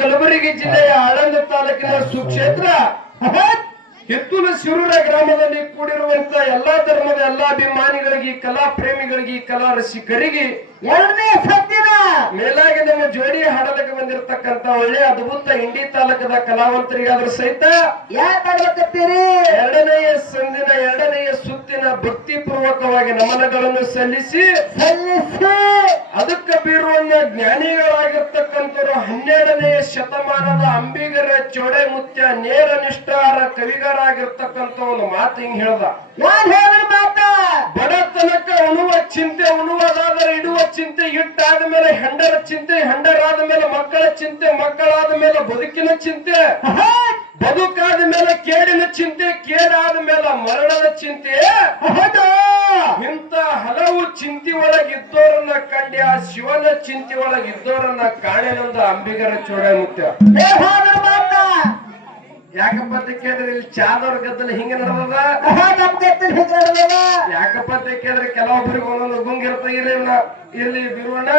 ಕಲಬುರಗಿ ಜಿಲ್ಲೆಯ ಆಳಂದ ತಾಲೂಕಿನ ಸುಕ್ಷೇತ್ರ. ಕಿತ್ತೂರು ಶಿರೂರ ಗ್ರಾಮದಲ್ಲಿ ಕೂಡಿರುವಂತ ಎಲ್ಲಾ ಧರ್ಮದ ಎಲ್ಲಾ ಅಭಿಮಾನಿಗಳಿಗೆ, ಕಲಾ ಪ್ರೇಮಿಗಳಿಗೆ, ಕಲಾ ರಸಿಕರಿಗೆ ಎರಡನೇ ಮೇಲಾಗಿ ನಮ್ಮ ಜೋಡಿ ಹಾಡಲಿಕ್ಕೆ ಬಂದಿರತಕ್ಕಂತ ಒಳ್ಳೆ ಅದ್ಭುತ ಇಂಡಿ ತಾಲೂಕದ ಕಲಾವಂತರಿಗಾದ್ರೂ ಸಹಿತ ಎರಡನೆಯ ಸಂದಿನ ಎರಡನೆಯ ಸುತ್ತಿನ ಭಕ್ತಿ ಪೂರ್ವಕವಾಗಿ ನಮನಗಳನ್ನು ಸಲ್ಲಿಸಿ ಸಲ್ಲಿಸಿ. ಅದಕ್ಕೆ ಬೀರುವನ್ನ ಜ್ಞಾನಿಗಳಾಗಿರ್ತಕ್ಕಂಥವ್ರು ಹನ್ನೆರಡನೆಯ ಶತಮಾನದ ಅಂಬಿಗರ ಚೋಡೆ ಮುತ್ಯ ನೇರ ನಿಷ್ಠಾರ ಕವಿಗಳಾಗಿರ್ತಕ್ಕಂಥ ಒಂದು ಮಾತು ಹಿಂಗ್ ಹೇಳ್ದ. ಯಾರು ಹೇಳಿದ ಮಾತ? ಮಕ್ಕಳ ಚಿಂತೆ ಮಕ್ಕಳಾದ ಮೇಲೆ ಬದುಕಿನ ಚಿಂತೆ ಬದುಕಾದ ಮೇಲೆ ಕೇಡಿನ ಚಿಂತೆ ಕೇಡಾದ ಮೇಲೆ ಮರಣದ ಚಿಂತೆ. ಇಂತ ಹಲವು ಚಿಂತಿ ಒಳಗಿದ್ದೋರನ್ನ ಕಂಡೆ ಆ ಶಿವನ ಚಿಂತಿ ಒಳಗಿದ್ದೋರನ್ನ ಕಾಣೆನೊಂದು ಅಂಬಿಗರ ಚೋಡ ಮುತ್ಯ. ಯಾಕಪ್ಪ ಅಂತ ಕೇಳಿದ್ರೆ ಇಲ್ಲಿ ಚಾದವ್ರ ಗದ್ದಲ ಹಿಂಗ ನಡೆದದ. ಯಾಕಪ್ಪ ಅಂತ ಕೇಳಿದ್ರೆ ಕೆಲವೊಬ್ಬರಿಗೆ ಒಂದೊಂದು ಗುಂಗಿರ್ತ ಇಲ್ಲಿ ಇಲ್ಲಿ ಇರ್ಲಿ ಬಿರುವಣ್ಣ.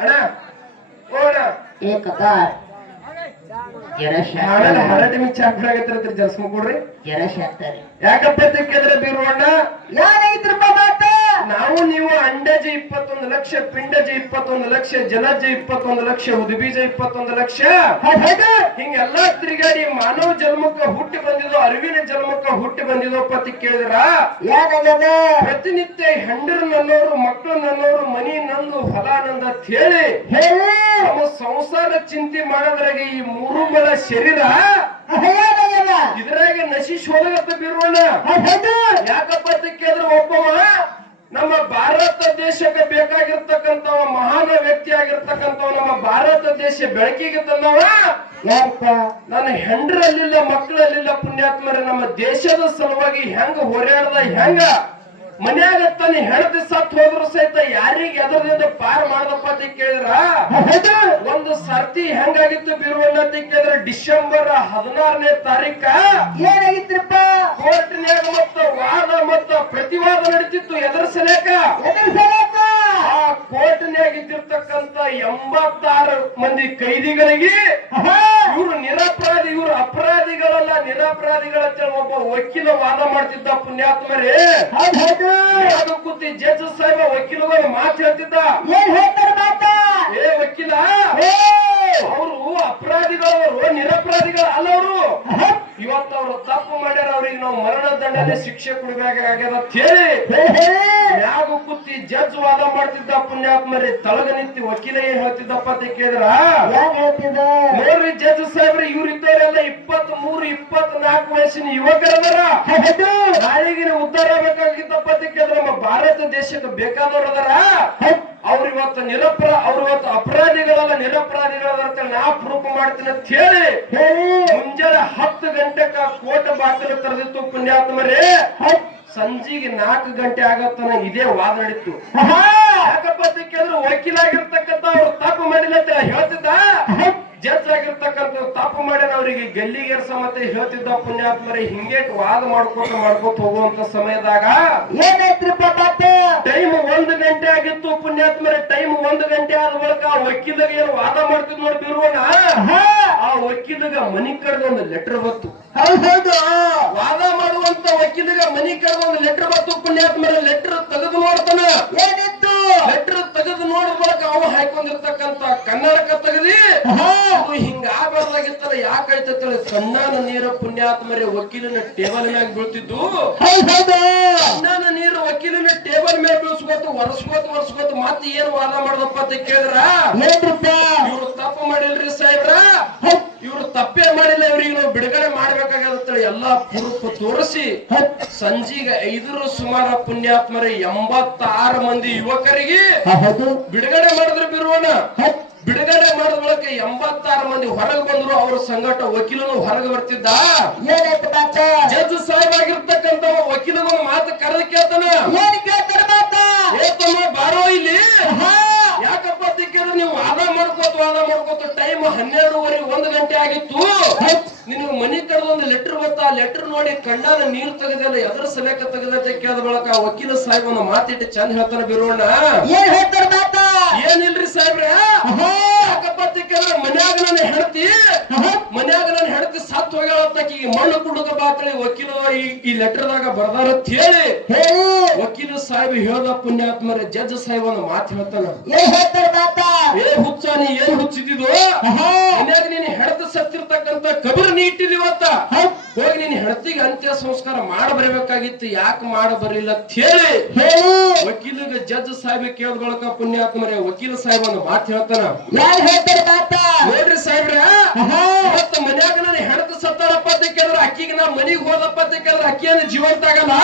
ಅಣ್ಣ ಹರಟಿ ಮಿಚ್ಚಿ ಹಾಕ್ಬಿಡಾಗತ್ತಿರತ್ರಿ ಅಂತಾರೆ ಯಾಕಪ್ಪ ತಿಕ್ಕಿದ್ರೆ ಬಿರುವಣ್ಣ? ಯಾರಾಗಿದ್ರಪ್ಪ ಮಾತ ನಾವು ನೀವು ಅಂಡಜ ಇಪ್ಪತ್ತೊಂದು ಲಕ್ಷ ಪಿಂಡಜ ಇಪ್ಪತ್ತೊಂದು ಲಕ್ಷ ಜಲಜ ಇಪ್ಪತ್ತೊಂದು ಲಕ್ಷ ಉದ್ಬೀಜ ಇಪ್ಪತ್ತೊಂದು ಲಕ್ಷ. ಹಿಂಗೆಲ್ಲಾ ತಿರುಗಾಡಿ ಮಾನವ ಜನ್ಮಕ್ಕ ಹುಟ್ಟಿ ಬಂದಿದೋ ಅರಿವಿನ ಜನ್ಮಕ್ಕ ಹುಟ್ಟಿ ಬಂದಿದೋ ಪತಿ ಕೇಳಿದ್ರ? ಪ್ರತಿನಿತ್ಯ ಹೆಂಡರ್ ನನ್ನೋರು ಮಕ್ಕಳು ನನ್ನೋರು ಮನಿ ನಂದು ಹೊಲ ನಂದ ಅಂತ ಹೇಳಿ ನಮ್ಮ ಸಂಸಾರ ಚಿಂತೆ ಮಾಡೋದ್ರಾಗ ಈ ಮೂರು ಮಲ ಶರೀರ ಇದ್ರಾಗ ನಶಿಸ್ ಹೋಗತ್ತ ಬಿರೋಣ ಯಾಕಪ್ಪ ಅಂತ ಕೇಳಿದ್ರೆ ಒಬ್ಬವ ನಮ್ಮ ಭಾರತ ದೇಶಕ್ಕೆ ಬೇಕಾಗಿರ್ತಕ್ಕಂಥವ ಮಹಾನ್ ವ್ಯಕ್ತಿ ಆಗಿರ್ತಕ್ಕಂಥವ ನಮ್ಮ ಭಾರತ ದೇಶ ಬೆಳಕಿಗೆ ತಂದವ ಯಾರಪ್ಪ? ನನ್ನ ಹೆಂಡ್ರಲ್ಲಿಲ್ಲ ಮಕ್ಕಳಲ್ಲಿಲ್ಲ ಪುಣ್ಯಾತ್ಮರ ನಮ್ಮ ದೇಶದ ಸಲುವಾಗಿ ಹೆಂಗ ಹೋರಾಡದ ಹೆಂಗ? ಮನ್ಯಾಗ ತನ್ನ ಹೆಣದಿ ಸತ್ ಹೋದ್ರು ಸಹಿತ ಯಾರಿಗೆ ಎದರದಿಂದ ಪಾರ್ ಮಾಡದಪ್ಪ ಅಂತ ಕೇಳಿದ್ರ? ಒಂದು ಸರ್ತಿ ಹೆಂಗಾಗಿತ್ತು ಬೀರುವಣ್ಣ ಅಂತ ಕೇಳಿದ್ರೆ? ಡಿಸೆಂಬರ್ ಹದಿನಾರನೇ ತಾರೀಕ ಏನಾಗಿದ್ರಪ್ಪ ಕೋರ್ಟ್ನ್ಯಾಗ ಮತ್ತ ವಾದ ಮತ್ತ ಪ್ರತಿವಾದ ನಡೀತಿತ್ತು. ಎದರ ಸಲೇಕ ಎದುರು ಸಲಕ ಆ ಕೋರ್ಟ್ನ್ಯಾಗ ಇದ್ದಿರ್ತಕ್ಕಂತ ಎಂಬತ್ತಾರು ಮಂದಿ ಕೈದಿಗಳಿಗೆ ಇವರು ನಿರಪರಾಧಿ ಇವರು ಅಪರಾಧಿಗಳಲ್ಲ ನಿರಪರಾಧಿಗಳ ಒಬ್ಬ ವಕೀಲ ವಾದ ಮಾಡ್ತಿದ್ದ ಪುಣ್ಯಾತ್ಮರೇ. ಅದು ಕೂತಿ ಜಡ್ಜ್ ಸಾಹೇಬ ವಕೀಲಗಳು ಮಾತು ಹೇಳ್ತಿದ್ದ? ಏ ವಕೀಲ! ಅವರು ಅಪರಾಧಿಗಳವರು ನಿರಪರಾಧಿಗಳು ಅಲ್ಲ ಅವರು. ಇವತ್ತು ಅವರು ತಪ್ಪು ಮಾಡ್ಯಾರ ಅವ್ರಿಗೆ ನಾವು ಮರಣ ದಂಡನೆ ಶಿಕ್ಷೆ ಕೊಡಬೇಕಾಗ್ಯದ ಅಂತ ಹೇಳಿ ಕುತ್ತಿ ಜಡ್ಜ್ ವಾದ ಮಾಡ್ತಿದ್ದ ಪುಣ್ಯಾತ್ಮರಿ ತಳಗ ನಿಂತಿ ವಕೀಲ ಏನ್ ಹೇಳ್ತಿದ್ದಪ್ಪ ಅಂತ ಕೇಳಿದ್ರ? ನೋಡ್ರಿ ಜಡ್ಜ್ ಸಾಹೇಬ್ರಿ ಇವ್ರು ಇದ್ದಾರೆಲ್ಲ ಇಪ್ಪತ್ತ್ ಮೂರು ಇಪ್ಪತ್ ನಾಲ್ಕು ವಯಸ್ಸಿನ ಯುವಕರದಾರ ನಾಳೆಗಿನ ಉದ್ಧಾರ ಬೇಕಾಗಿದ್ದಪ್ಪ ಅಂತ ಕೇಳಿದ್ರೆ ನಮ್ಮ ಭಾರತ ದೇಶಕ್ಕೆ ಬೇಕಾದವ್ರು ಅದಾರ ಹೌದ್. ಅವ್ರು ಇವತ್ತು ನಿರಪರ ಅವ್ರ ಇವತ್ತು ಅಪರಾಧಿಗಳಲ್ಲ ನಿರಪರಾಧಿಗಳಲ್ಲ ಅಂತ ನಾ ಪ್ರೂಫ್ ಮಾಡ್ತೀನಿ ಅಂತ ಹೇಳಿ ಮುಂಜಾನೆ ಹತ್ತು ಗಂಟೆಕ ಕೋಟ ಬಾಕಲು ತರದಿತ್ತು ಪುಣ್ಯಾತ್ಮರೇ ಸಂಜೆಗೆ ನಾಲ್ಕು ಗಂಟೆ ಆಗತ್ತನ ಇದೇ ವಾದ ನಡೀತು. ಯಾಕಪ್ಪ ವಕೀಲಾಗಿರ್ತಕ್ಕಂಥ ಕೇಳಿದ್ರೆ ಅವ್ರು ತಪ್ಪು ಮಾಡಿಲ್ಲ ಅಂತ ಹೇಳ್ತಿದ್ದ? ಆಗಿರ್ತಕ್ಕಂಥ ತಪ್ಪು ಮಾಡ್ಯಾನ ಅವರಿಗೆ ಗಲ್ಲಿಗೇರ್ಸ ಮತ್ತೆ ಹೇಳ್ತಿದ್ದ ಪುಣ್ಯಾತ್ಮರೇ ಹಿಂಗೆ ವಾದ ಮಾಡ್ಕೊತ ಮಾಡ್ಕೊತ ಹೋಗುವಂತ ಸಮಯದಾಗ ಏನಾಯ್ತ್ರಪ್ಪ ಟೈಮ್ ಒಂದು ಗಂಟೆ ಆಗಿತ್ತು ಪುಣ್ಯಾತ್ಮರೇ ಟೈಮ್ ಒಂದು ಗಂಟೆ ಆದ ಬಳಿಕ ಆ ವಕೀಲಗೆ ಏನು ವಾದ ಮಾಡ್ತಿದ್ ನೋಡಿ ಬಿರುವಣ ಆ ವಕೀಲಗ ಮನಿ ಕಡ್ದ ಒಂದು ಲೆಟರ್ ಬಂತು. ಹೌದ್ ವಾದ ಮಾಡುವಂತ ವಕೀಲಗ ಮನಿ ಕಡ್ದ ಒಂದು ಲೆಟರ್ ಬಂತು ಪುಣ್ಯಾತ್ಮರ ಲೆಟರ್ ತೆಗೆದು ನೋಡ್ತಾನ. ಏನಿತ್ತು? ಲೆಟರ್ ತೆಗೆದು ನೋಡಿದ ಬಳಿಕ ಅವ ಹಾಕೊಂಡಿರ್ತಕ್ಕಂತ ಕನ್ನಡಕ ತೆಗೆದಿ ಹಿಂಗ ಆಗಬಾರ್ದಾಗಿತ್ತಲ್ಲ ಯಾಕೈತಲ್ಲ ಸಣ್ಣನ ನೀರ ಪುಣ್ಯಾತ್ಮರೇ ವಕೀಲನ ಟೇಬಲ್ ಮ್ಯಾಗ ಬೀಳ್ತಿದ್ದು. ಸಣ್ಣನ ನೀರು ವಕೀಲನ ಟೇಬಲ್ ಮೇಲೆ ಬೀಳ್ಸ್ಕೊತ ಒರೆಸ್ಕೊತ ಒರೆಸ್ಕೊತ ಮತ್ತೆ ಏನ್ ವಾದ ಮಾಡ್ದಪ್ಪ ಅಂತ ಕೇಳಿದ್ರ? ಇವ್ರು ತಪ್ಪು ಮಾಡಿಲ್ರಿ ಸಾಹೇಬ್ರ. ಇವ್ರು ತಪ್ಪೇ ಮಾಡಿಲ್ಲ ಇವರಿಗೆ ನಾವು ಬಿಡುಗಡೆ ಮಾಡ್ಬೇಕಾಗತ್ತೇಳಿ ಎಲ್ಲಾ ಪ್ರೂಫ್ ತೋರಿಸಿ ಸಂಜೆಗೆ ಐದರ ಸುಮಾರ ಪುಣ್ಯಾತ್ಮರ ಎಂಬತ್ತಾರು ಮಂದಿ ಯುವಕರಿಗೆ ಬಿಡುಗಡೆ ಮಾಡಿದ್ರು ಬಿರುವಣ. ಬಿಡುಗಡೆ ಮಾಡಿದ ಬಳಿಕ ಎಂಬತ್ತಾರು ಮಂದಿ ಹೊರಗೆ ಬಂದ್ರು ಅವ್ರ ಸಂಘಟ ವಕೀಲನು ಹೊರಗೆ ಬರ್ತಿದ್ದ. ಜಜ್ ಜಡ್ಜ್ ಸಾಹೇಬ್ ಆಗಿರ್ತಕ್ಕಂತ ವಕೀಲನ ಮಾತು ಕರೆದ ಕೇಳ್ತಾನ. ಬಾರೋ ಇಲ್ಲಿ. ಆಹಾ. ಯಾಕಪ್ಪ ನೀವು ವಾದ ಮಾಡ್ಕೋತ ವಾದ ಮಾಡ್ಕೋತ ಟೈಮ್ ಹನ್ನೆರಡುವರೆ ಒಂದು ಗಂಟೆ ಆಗಿತ್ತು. ನಿನಗೆ ಮನಿ ಕರೆದ ಒಂದು ಲೆಟರ್ ಬತ್ತ ಆ ಲೆಟರ್ ನೋಡಿ ಕಣ್ಣಾನ ನೀರು ತೆಗೆದಲ್ಲ ಎದ್ರ ಸಲೇಕ ತೆಗೆದೈತೆ ಕೇಳಿದ ಬಳಕ ವಕೀಲ ಸಾಹೇಬ್ ಒಂದು ಮಾತಿಟ್ಟು ಚಂದ ಹೇಳ್ತಾನೆ ಬಿರೋಣ ಏನ್ ಹೇಳ್ತಾರ ಮಾತ ಏನಿಲ್ರಿ ಸಾಹೇಬ್ರ. ಯಾಕಪ್ಪ ಹೇಳ್ತಿ ಮನ್ಯಾಗ ನನ್ನ ಸತ್ ಈ ಮಣ್ಣು ಕುಡುಕ ಬಾತಳಿ ವಕೀಲ ಈ ಲೆಟರ್ ಲೆಟರ್ದಾಗ ಬರ್ದಾರ ಅಂತ ಹೇಳಿ ಹೇಳಿ ವಕೀಲ ಸಾಹೇಬ್ ಹೇಳ್ದ ಪುಣ್ಯಾತ್ಮರ ಜಡ್ಜ್ ಸಾಹೇಬ್ ಒಂದು ಮಾತು ಹೇಳ್ತಾನ. ಮಾತಾ ಏ ಹುಚ್ಚ ನೀ ಏನ್ ಹುಚ್ಚಿದ್ದು ಮನ್ಯಾಗ ನೀನ್ ಹೆಣದ ಸತ್ತಿರ್ತಕ್ಕಂತ ಕಬರ್ ನೀ ಇಟ್ಟಿದೀವತ್ತ. ಹೋಗಿ ನೀನ್ ಹೆಣತಿಗೆ ಅಂತ್ಯ ಸಂಸ್ಕಾರ ಮಾಡ ಬರಬೇಕಾಗಿತ್ತು ಯಾಕೆ ಮಾಡ ಬರಲಿಲ್ಲ ಅಂತ ಹೇಳಿ ವಕೀಲಗ ಜಡ್ಜ್ ಸಾಹೇಬ್ ಕೇಳಿದ ಬಳಕ ಪುಣ್ಯಾತ್ಮರೇ ವಕೀಲ ಸಾಹೇಬ್ ಒಂದು ಮಾತು ಹೇಳ್ತಾನ. ಮಾತಾ ನೋಡ್ರಿ ಸಾಹೇಬ್ರ. ಇವತ್ತು ಮನ್ಯಾಗ ನಾನು ಹೆಣದ ಸತ್ತಾರಪ್ಪ ಅಂತ ಕೇಳಿದ್ರೆ ಅಕ್ಕಿಗೆ ನಾ ಮನಿಗ್ ಹೋದಪ್ಪ ಅಂತ ಕೇಳಿದ್ರೆ ಅಕ್ಕಿಯನ್ನು ಜೀವಂತ ಆಗಲ್ಲ.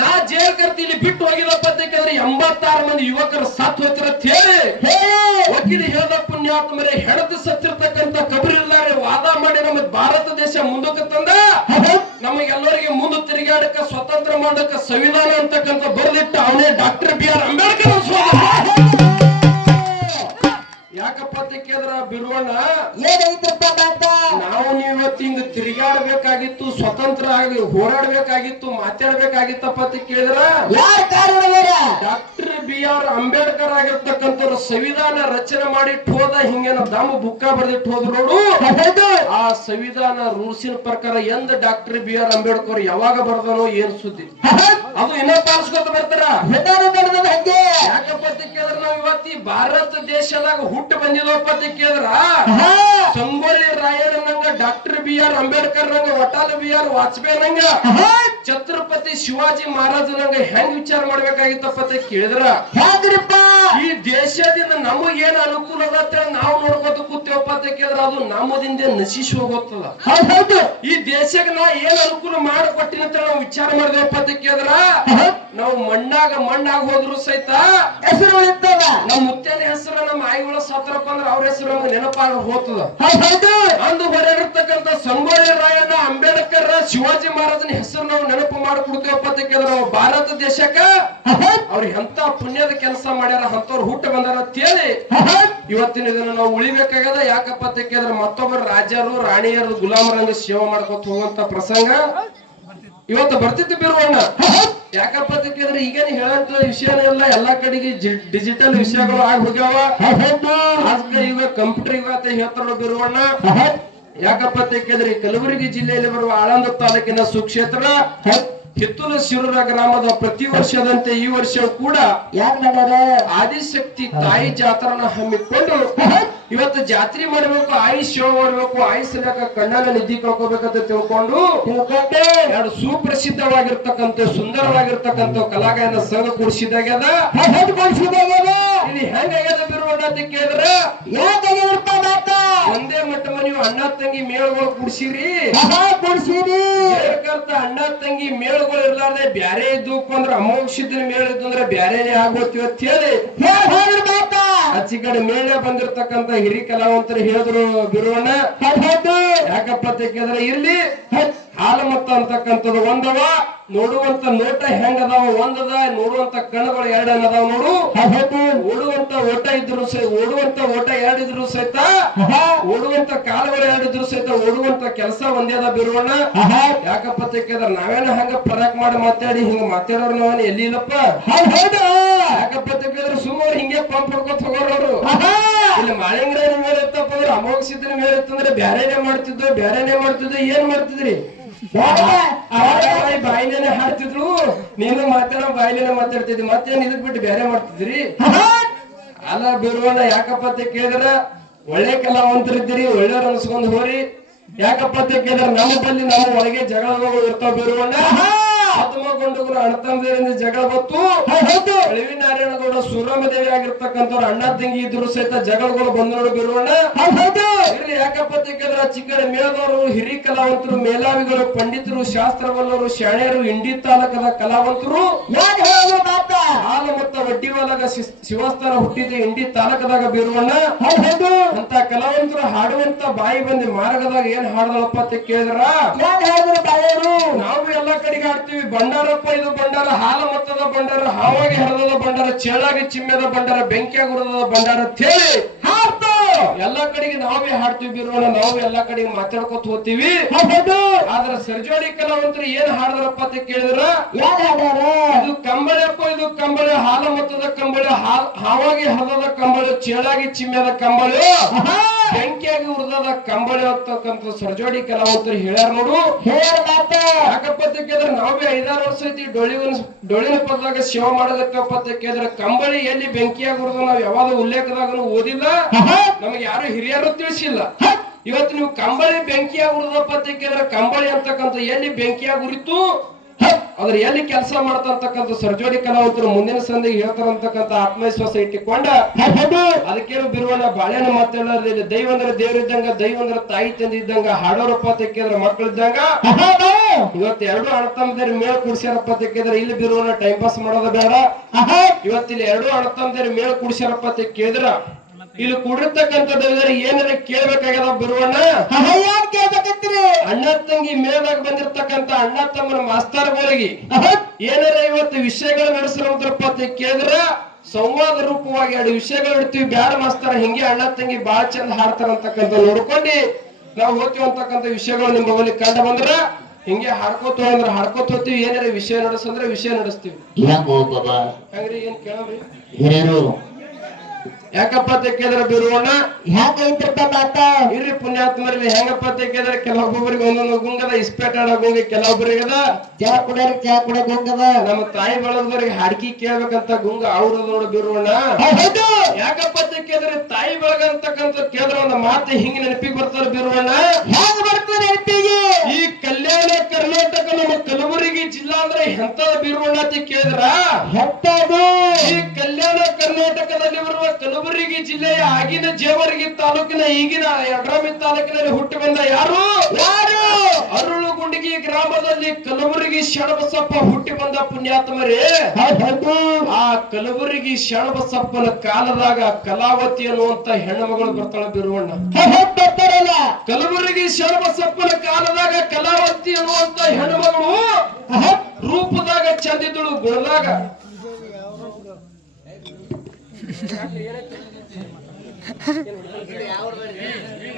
ನಾ ಜೇಲ್ ಕರ್ತಿ ಇಲ್ಲಿ ಬಿಟ್ಟು ಹೋಗಿದಪ್ಪ ಅಂತ ಕೇಳಿದ್ರೆ ಎಂಬತ್ತಾರು ಮಂದಿ ಯುವಕರು ಸತ್ ಹೋಗ್ತಾರ ಅಂತ ಹೇಳಿ ವಕೀಲ ಹೇಳ್ದ ಪುಣ್ಯಾತ್ಮರೇ ಹೆಣದ ಸತ್ತಿರ್ತಕ್ಕಂತ ಕಬರಿ ಇಲ್ಲಾರೆ ವಾದ ಮಾಡಿ ನಮ್ಮ ಭಾರತ ದೇಶ ಮುಂದಕ್ಕೆ ತಂದ. ನಮಗೆಲ್ಲರಿಗೆ ಮುಂದೆ ತಿರುಗಾಡಕ ಸ್ವತಂತ್ರ ಮಾಡಕ ಸಂವಿಧಾನ ಅಂತಕ್ಕಂಥ ಬರೆದಿಟ್ಟ ಅವನೇ ಡಾಕ್ಟರ್ ಬಿ ಆರ್ ಅಂಬೇಡ್ಕರ್. ಯಾಕಪ್ಪ ಅಂತ ಕೇಳಿದ್ರ ಬಿರುವಣ್ಣ? ಏನೈತ್ರಪ್ಪ ಮಾತಾ ನಾವು ನೀವು ಇವತ್ತು ಹಿಂಗ ತಿರುಗಾಡ್ಬೇಕಾಗಿತ್ತು ಸ್ವತಂತ್ರ ಆಗಿ ಹೋರಾಡ್ಬೇಕಾಗಿತ್ತು ಮಾತಾಡ್ಬೇಕಾಗಿತ್ತಪ್ಪ ಅಂತ ಕೇಳಿದ್ರ? ಯಾರ ಕಾರಣ ಬೇರೆ ಡಾಕ್ಟರ್ ಬಿ ಆರ್ ಅಂಬೇಡ್ಕರ್ ಆಗಿರ್ತಕ್ಕಂಥವ್ರು ಸಂವಿಧಾನ ರಚನೆ ಮಾಡಿಟ್ ಹೋದ ಹಿಂಗೇನ ದಮ್ಮ ಬುಕ್ಕ ಬರ್ದಿಟ್ಟು ಹೋದ್ರು ನೋಡು. ಆ ಸಂವಿಧಾನ ರೂಲ್ಸಿನ ಪ್ರಕಾರ ಎಂದ ಡಾಕ್ಟರ್ ಬಿ ಆರ್ ಅಂಬೇಡ್ಕರ್ ಯಾವಾಗ ಬರ್ದನೋ ಏನ್ ಸುದ್ದಿ? ಅದು ಇನ್ನೂ ಪಾಲಿಸ್ಕೊತ ಬರ್ತಾರ? ಯಾಕಪ್ಪ ತಿಕ್ಕಿದ್ರ ಕೇಳಿದ್ರ ನಾವ್ ಇವತ್ತಿ? ಭಾರತ ದೇಶದಾಗ ಹುಟ್ಟು ಬಂದಿರೋ ಆಹಾ. ಸಂಗೊಳ್ಳಿ ರಾಯಣ್ಣ ನಂಗ ಡಾಕ್ಟರ್ ಬಿ ಆರ್ ಅಂಬೇಡ್ಕರ್ ನಂಗ ವಟಾಲ ಬಿ ಆರ್ ವಾಜಪೇಯಿ ನಂಗ. ಛತ್ರಪತಿ ಶಿವಾಜಿ ಮಹಾರಾಜ ನಂಗ ಹೆಂಗ್ ವಿಚಾರ ಮಾಡ್ಬೇಕಾಗಿತ್ತಪ್ಪ ಅಂತ ಕೇಳಿದ್ರ? ಈ ದೇಶದಿಂದ ನಮಗ್ ಏನ್ ಅನುಕೂಲ ಅದ ನಾವು ನೋಡ್ಕೋತ ಕೂತೇವಪ್ಪ ಅಂತ ಕೇಳಿದ್ರ. ಅದು ನಮ್ಮದಿಂದ ನಶಿಸಿ ಹೋಗುತ್ತದ. ಈ ದೇಶಕ್ಕೆ ನಾ ಏನ್ ಅನುಕೂಲ ಮಾಡಿಕೊಟ್ಟಿನ ಅಂತ ನಾವು ವಿಚಾರ ಮಾಡಿದೇವಪ್ಪ ಅಂತ ಕೇಳಿದ್ರ. ನಾವು ಮಣ್ಣಾಗ ಮಣ್ಣಾಗ ಹೋದ್ರು ಸಹಿತ ಹೆಸರು ನಮ್ಮ ಮುತ್ತೇನ ಹೆಸರು ನಮ್ಮ ಆಯಿಗಳ ಸತ್ರಪ್ಪ ಅಂದ್ರೆ ಅವ್ರ ಹೆಸರು ನಮ್ಗೆ ನೆನಪಾಗ ಹೋಗ್ತದ ಹೌದು ಅಂದು ಬರೆದಿರ್ತಕ್ಕಂಥ ಸಂಗೊಳ್ಳಿ ರಾಯಣ್ಣ ಅಂಬೇಡ್ಕರ್ ಶಿವಾಜಿ ಮಹಾರಾಜನ ಹೆಸರು ನಾವು ನೆನಪು ಮಾಡಿಕೊಡ್ತೇವಪ್ಪ ಅಂತ ಕೇಳಿದ್ರ ನಾವು ಭಾರತ ದೇಶಕ್ಕ. ಅವ್ರ ಎಂತ ಪುಣ್ಯದ ಕೆಲಸ ಮಾಡ್ಯಾರ ಅಂತವ್ರು ಹುಟ್ಟ ಬಂದಾರ ಅಂತೇಳಿ ಇವತ್ತಿನ ಇದನ್ನ ನಾವು ಉಳಿಬೇಕಾಗದ ಯಾಕಪ್ಪ ಅಂತ ಕೇಳಿದ್ರೆ ಮತ್ತೊಬ್ಬರು ರಾಜರು ರಾಣಿಯರು ಗುಲಾಮರಂಗ ಸೇವೆ ಮಾಡ್ಕೊತ ಹೋಗುವಂತ ಪ್ರಸಂಗ. ಇವತ್ತು ಬರ್ತಿತ್ತು ಬಿರುವಣ್ಣ. ಯಾಕಪ್ಪ ಅಂತ ಕೇಳಿದ್ರೆ ಈಗೇನು ಹೇಳಂತ ವಿಷಯನೇ ಇಲ್ಲ ಎಲ್ಲಾ ಕಡೆಗೆ ಡಿಜಿಟಲ್ ವಿಷಯಗಳು ಆಗಿ ಹೋಗ್ಯಾವ ಈಗ. ಕಂಪ್ಯೂಟರ್ ಯುಗ ಅಂತ ಹೇಳ್ತಾರ ಬಿರುವಣ್ಣ. ಯಾಕಪ್ಪ ಅಂತ ಕೇಳಿದ್ರೆ ಕಲಬುರಗಿ ಜಿಲ್ಲೆಯಲ್ಲಿ ಬರುವ ಆಳಂದ ತಾಲೂಕಿನ ಸುಕ್ಷೇತ್ರ ಹಿತ್ತುಲ ಕಿತ್ತೂರು ಶಿರೂರ ಗ್ರಾಮದ ಪ್ರತಿ ವರ್ಷದಂತೆ ಈ ವರ್ಷ ಕೂಡ ಆದಿಶಕ್ತಿ ತಾಯಿ ಜಾತ್ರನ ಹಮ್ಮಿಕೊಂಡು ಇವತ್ತು ಜಾತ್ರೆ ಮಾಡ್ಬೇಕು ಆಯುಸ್ ಶೋ ಮಾಡ್ಬೇಕು ಆಯುಷ್ ಸಲಕ ಕಣ್ಣನ ನಿಧಿ ಕಳ್ಕೋಬೇಕಂತ ತಿಳ್ಕೊಂಡು ತಿಳ್ಕೊಂಡೆ. ಎರಡು ಸುಪ್ರಸಿದ್ಧವಾಗಿರ್ತಕ್ಕಂಥ ಸುಂದರವಾಗಿರ್ತಕ್ಕಂಥ ಕಲಾಗಾಯನ ಸಂಘ ಕೂಡಿಸಿದಾಗ್ಯದ. ಇಲ್ಲಿ ಹೆಂಗಾಗ್ಯದ ಬಿರುವಣ್ಣ ಅಂತ ಕೇಳಿದ್ರೆ ಒಂದೇ ಮಟ್ಟ ನೀವು ಅಣ್ಣ ತಂಗಿ ಮೇಳಗಳು ಕೂಡ್ಸಿರಿ ಆಹಾ, ಕೊಡ್ಸಿರಿ ಅಣ್ಣ ತಂಗಿ ಮೇಳಗಳು ಇರ್ಲಾರ್ದೆ ಬ್ಯಾರೆ ಇದ್ದು ಅಂದ್ರ ಅಮೋಕ್ಷಿದ್ರ ಮೇಳ ಇದ್ದು ಅಂದ್ರೆ ಬ್ಯಾರೇನೆ ಆಗೋತೀವಿ ಅಂತ ಹೇಳಿ. ಆಚೆ ಕಡೆ ಮೇಲೆ ಬಂದಿರತಕ್ಕಂತ ಹಿರಿ ಕಲಾವಂತರು ಹೇಳಿದ್ರು ಬಿರುವಣ್ಣ. ಯಾಕಪ್ಪ ತೆಗೆದ್ರೆ ಇಲ್ಲಿ ಹಾಲಮತ್ತ ಅಂತಕ್ಕಂಥದ್ದು ಒಂದವ ನೋಡುವಂತ ನೋಟ ಹೆಂಗದಾವ ಒಂದದ ನೋಡುವಂತ ಕಣ್ಣುಗಳು ಎರಡನ್ನದಾವ ನೋಡು. ಓಡುವಂತ ಓಟ ಇದ್ರು ಸಹ ಓಡುವಂತ ಓಟ ಎರಡಿದ್ರು ಸಹಿತ ಓಡುವಂತ ಕಾಲುಗಳು ಎರಡಿದ್ರು ಸಹಿತ ಓಡುವಂತ ಕೆಲಸ ಒಂದೇ ಅದ ಬಿರುವಣ್ಣ. ಯಾಕಪ್ಪ ತೆಕ್ಕಿದ್ರ ನಾವೇನ ಹಂಗ ಪರಾಕ್ ಮಾಡಿ ಮಾತಾಡಿ ಹಿಂಗ ಮಾತಾಡೋರು ನಾವೇನ ಎಲ್ಲಿ ಇಲ್ಲಪ್ಪ. ಯಾಕಪ್ಪ ಅಂತ ಕೇಳಿದ್ರೆ ಸುಮಾರು ಹಿಂಗೆ ಪಂಪ್ ಹೊಡ್ಕೊತ ಹೋಗೋರು ಇಲ್ಲಿ ಮಾಳಿಂಗ್ರ ಮೇಲೆ ಇತ್ತಪ್ಪ ಅಂದ್ರೆ ಅಮೋಘ ಸಿದ್ಧನ ಮೇಲೆ ಇತ್ತಂದ್ರೆ ಬ್ಯಾರೇನೆ ಮಾಡ್ತಿದ್ವು ಬ್ಯಾರೇನೆ ಮಾಡ್ತಿದ್ವು ಏನ್ ಮಾಡ್ತಿದ್ರಿ? ಬಾಯಿಲೇನೆ ಹಾಡ್ತಿದ್ರು ನೀನು ಮಾತಾಡೋ ಬಾಯಿಲೇನೆ ಮಾತಾಡ್ತಿದ್ವಿ ಮತ್ತೇನ್ ಇದಕ್ ಬಿಟ್ಟು ಬೇರೆ ಮಾಡ್ತಿದ್ರಿ? ಅಲ್ಲ ಬಿರುವಣ್ಣ, ಯಾಕಪ್ಪ ಅಂತ ಕೇಳಿದ್ರ, ಒಳ್ಳೆ ಕಲಾವಂತರಿದ್ದೀರಿ, ಒಳ್ಳೆಯವ್ರ ಅನ್ಸ್ಕೊಂಡ್ ಹೋರಿ ಯಾಕಪ್ಪ ಅಂತ ಕೇಳಿದ್ರ, ನಮ್ಮ ಬಲ್ಲಿ ನಮ್ಮ ಒಳಗೆ ಜಗಳಗಳು ಇರ್ತಾವ ಬಿರುವಣ್ಣ. ಹತ್ತಮಗೊಂಡುಗುರು ಅಣ್ಣತಮ್ಮದಿಂದ ಜಗಳ ಬತ್ತು ಹೌದ್. ಅಳಿವಿ ನಾರಾಯಣಗೌಡ ಸೂರಮದೇವಿ ಆಗಿರ್ತಕ್ಕಂಥವ್ರು ಅಣ್ಣ ತಂಗಿ ಇದ್ರು ಸಹಿತ ಜಗಳಗಳು ಬಂದು ನೋಡಿ ಬಿರುವಣ್ಣ. ಇಲ್ಲಿ ಹೌದು. ಇರ್ಲಿ ಯಾಕಪ್ಪ ತೆಗೆದ್ರೆ ಕೇಳಿದ್ರೆ ಚಿಕ್ಕಡ ಮೇಳದವರು ಹಿರಿ ಕಲಾವಂತರು ಮೇಲಾವಿಗಳು ಪಂಡಿತರು ಶಾಸ್ತ್ರವಲ್ಲರು ಶಾಣೆಯರು ಇಂಡಿ ತಾಲೂಕದ ಕಲಾವಂತರು. ಹಾಲು ಮತ್ತ ಒಡ್ಡಿ ಒಳಗ ಶಿವಸ್ಥಾನ ಹುಟ್ಟಿದ ಇಂಡಿ ತಾಲೂಕದಾಗ ಬೀರುವಣ್ಣ. ಹೌದ್. ಅಂತ ಕಲಾವಂತರು ಹಾಡುವಂತ ಬಾಯಿ ಬಂದಿ ಮಾರ್ಗದಾಗ ಏನ್ ಹಾಡದಪ್ಪ ಅಂತ ಕೇಳಿದ್ರ? ನಾವು ಎಲ್ಲಾ ಕಡೆಗೆ ಆಡ್ತೀವಿ ಬಂಡಾರಪ್ಪ ಇದು ಬಂಡಾರ ಹಾಲ ಮತ್ತದ ಬಂಡಾರ ಹಾವಾಗಿ ಹರಿದದ ಬಂಡಾರ ಚೇಳಾಗಿ ಚಿಮ್ಮೆದ ಬಂಡಾರ ಬೆಂಕಿಯಾಗಿ ಉರಿದದ ಬಂಡಾರ ಅಂತ ಹೇಳಿ. ಎಲ್ಲಾ ಕಡೆಗೆ ನಾವೇ ಹಾಡ್ತೀವಿ ಬಿರುವಣ್ಣ ನಾವು ಎಲ್ಲಾ ಕಡೆಗೆ ಮಾತಾಡ್ಕೊತ ಹೋಗ್ತೀವಿ. ಆದ್ರೆ ಸರ್ಜೋಡಿ ಕಲಾವಂತರು ಏನ್ ಹಾಡದ್ರಪ್ಪ ಅಂತ ಕೇಳಿದ್ರ? ಇದು ಕಂಬಳಪ್ಪ ಇದು ಕಂಬಳಿ ಹಾಲ ಮತ್ತದ ಕಂಬಳಿ ಹಾವಾಗಿ ಹದದ ಕಂಬಳಿ ಚೇಳಾಗಿ ಚಿಮ್ಮೆದ ಕಂಬಳಿ. ಬೆಂಕಿಯಾಗಿ ಉರ್ದದ ಕಂಬಳಿ ಅಂತಕ್ಕಂಥ ಸರ್ಜೋಡಿ ಕಲಾವಂತರು ಹೇಳ್ಯಾರ ನೋಡು. ಹೇಳ್ಯಾರ ಮಾತ ಯಾಕಪ್ಪ ಅಂತ ಕೇಳಿದ್ರೆ? ನಾವೇ ಐದಾರು ವರ್ಷ ಐತಿ ಡೊಳ್ಳಿನ ಡೊಳಿನ ಪದದಾಗ ಸೇವೆ ಮಾಡೋದಕ್ಕಪ್ಪ ಅಂತ ಕೇಳಿದ್ರೆ. ಕಂಬಳಿ ಎಲ್ಲಿ ಬೆಂಕಿಯಾಗಿ ಉರ್ದ ನಾವ್ ಯಾವಾಗ ಉಲ್ಲೇಖದಾಗ ಓದಿಲ್ಲ. ನಮಗೆ ಯಾರು ಹಿರಿಯರು ತಿಳಿಸಿಲ್ಲ. ಇವತ್ತು ನೀವು ಕಂಬಳಿ ಬೆಂಕಿಯಾಗಿ ಉರಿದಪ್ಪ ಅಂತ ಕೇಳಿದ್ರೆ ಕಂಬಳಿ ಅಂತಕ್ಕಂಥ ಎಲ್ಲಿ ಬೆಂಕಿಯಾಗಿ ಉರಿತು? ಅದ್ರ ಎಲ್ಲಿ ಕೆಲಸ ಮಾಡ್ತಕ್ಕಂಥ ಸರ್ಜೋಡಿ ಕಲಾವಂತರು ಮುಂದಿನ ಸಂದಿಗೆ ಹೇಳ್ತಾರಂತಕ್ಕಂಥ ಆತ್ಮವಿಶ್ವಾಸ ಇಟ್ಟುಕೊಂಡ. ಅದಕ್ಕೆ ಅದಕ್ಕೇನು ಬಿರುವಣ್ಣ ಬಾಳೆನ ಮಾತಾಡೋದಿಲ್ಲ ದೈವ ಅಂದ್ರೆ ದೇವರಿದ್ದಂಗ ದೈವ ಅಂದ್ರೆ ತಾಯಿ ತಂದಿದ್ದಂಗ ಹಾಡೋರಪ್ಪ ಕೇಳಿದ್ರೆ ಮಕ್ಕಳಿದ್ದಂಗ ಇವತ್ತು ಎರಡು ಅಣ್ಣತಮ್ಮದೇರಿ ಮೇಲ್ ಕುಡ್ಸ್ಯಾರಪ್ಪ ಅಂತ ಕೇಳಿದ್ರೆ ಇಲ್ಲಿ ಬಿರುವನ ಟೈಮ್ ಪಾಸ್ ಮಾಡೋದ ಬೇಡ. ಇವತ್ತಿಲ್ಲಿ ಎರಡು ಅಣ್ಣತಮ್ಮದೇರಿ ಮೇಲ್ ಕುಡ್ಸ್ಯಾರಪ್ಪ ಅಂತ ಕೇಳಿದ್ರ ಇಲ್ಲಿ ಕುಡಿರ್ತಕ್ಕಂಥದ್ದು ಏನಾರ ಕೇಳ್ಬೇಕಾಗ್ಯದ ಬರುವಣ್ಣ ಯಾರು ಕೇಳ್ಬೇಕಂತೀರಿ. ಅಣ್ಣ ತಂಗಿ ಮೇಲಾಗ ಬಂದಿರ್ತಕ್ಕಂಥ ಅಣ್ಣ ತಮ್ಮನ ಮಾಸ್ತರ್ಗಳಿಗೆ ಏನಾರ ಇವತ್ತು ವಿಷಯಗಳು ನಡೆಸಿರೋದ್ರಪ್ಪ ಅಂತ ಕೇಳಿದ್ರ ಸಂವಾದ ರೂಪವಾಗಿ ಎರಡು ವಿಷಯಗಳು ಇಡ್ತೀವಿ. ಬ್ಯಾಡ ಮಾಸ್ತಾರ ಹಿಂಗೆ ಅಣ್ಣ ತಂಗಿ ಬಾಳ ಚಂದ ಹಾಡ್ತಾರ ಅಂತಕ್ಕಂಥ ನೋಡ್ಕೊಂಡು ನಾವು ಹೋಗ್ತೀವಿ ಅಂತಕ್ಕಂಥ ವಿಷಯಗಳು ನಿಮ್ಮ ಬಳಿ ಕಂಡು ಬಂದ್ರ ಹಿಂಗೆ ಹಾಡ್ಕೋತ ಅಂದ್ರ ಹಾಡ್ಕೋತ ಹೋಗ್ತೀವಿ. ಏನಾರ ವಿಷಯ ನಡೆಸಂದ್ರೆ ವಿಷಯ ನಡೆಸ್ತೀವಿ. ಹೆಂಗೋ ಬಾಬಾ. ಹಂಗ್ರಿ ಏನ್ ಕೇಳ್ರಿ ಹಿರಿಯರು ಯಾಕಪ್ಪ ಅಂತ ಕೇಳಿದ್ರೆ ಬಿರುವಣ್ಣ? ಹೆಂಗೈತ್ರಪ್ಪ ಮಾತ ಇರ್ರಿ ಪುಣ್ಯಾತ್ಮರಲ್ಲಿ ಹೆಂಗಪ್ಪ ಅಂತ ಕೇಳಿದ್ರೆ ಕೆಲವೊಬ್ಬರಿಗೆ ಒಂದೊಂದು ಗುಂಗದ ಇಸ್ಪೇಟ್ ಆಡೋ ಗುಂಗ ಕೆಲವೊಬ್ಬರಿಗದ. ಚಾ ಕುಡಿಯರ್ ಚಾ ಕುಡಿಯ ಗುಂಗದ? ನಮ್ಮ ತಾಯಿ ಬಳಗದವ್ರಿಗೆ ಹಾಡ್ಕಿ ಕೇಳ್ಬೇಕಂತ ಗುಂಗ ಅವ್ರ ನೋಡ ಬಿರುವಣ್ಣ. ಯಾಕಪ್ಪ ತೆಕ್ಕಿದ್ರೆ ತಾಯಿ ಬಳಗ ಅಂತಕ್ಕಂಥ ಕೇಳಿದ್ರೆ ಒಂದು ಮಾತು ಹಿಂಗ ನೆನಪಿಗೆ ಬರ್ತಾರ ಬಿರುವಣ್ಣ. ಹೆಂಗ್ ಬರ್ತದೆ ನೆನಪಿಗೆ? ಈ ಕಲ್ಯಾಣ ಕರ್ನಾಟಕ ನಮ್ಮ ಕಲಬುರಗಿ ಜಿಲ್ಲಾ ಅಂದ್ರೆ ಎಂತದ ಬಿರುವಣ್ಣ ಅಂತ ಕೇಳಿದ್ರ? ಹೆತ್ತದು ಈ ಕಲ್ಯಾಣ ಕರ್ನಾಟಕದಲ್ಲಿ ಬರುವ ಕಲಬುರಗಿ ಜಿಲ್ಲೆಯ ಆಗಿನ ಜೇವರ್ಗಿ ತಾಲೂಕಿನ ಈಗಿನ ಯಡ್ರಾಮಿ ತಾಲೂಕಿನಲ್ಲಿ ಹುಟ್ಟಿ ಬಂದ ಯಾರು? ಯಾರು? ಅರುಳುಗುಂಡಿಗಿ ಗ್ರಾಮದಲ್ಲಿ ಕಲಬುರಗಿ ಶಣಬಸಪ್ಪ ಹುಟ್ಟಿ ಬಂದ ಪುಣ್ಯಾತ್ಮರೇ. ಆ ಕಲಬುರಗಿ ಶಣಬಸಪ್ಪನ ಕಾಲದಾಗ ಕಲಾವತಿ ಅನ್ನುವಂತ ಹೆಣ್ಣು ಮಗಳು ಬರ್ತಾಳ ಬಿರುವಣ್ಣ. ಬರ್ತಾರಲ್ಲ. ಕಲಬುರಗಿ ಶಣಬಸಪ್ಪನ ಕಾಲದಾಗ ಕಲಾವತಿ ಅನ್ನುವಂತ ಹೆಣ್ಣು ಮಗಳು ಹೌದ್. ರೂಪದಾಗ ಚಂದಿದ್ದಳು ಗುಣದಾಗ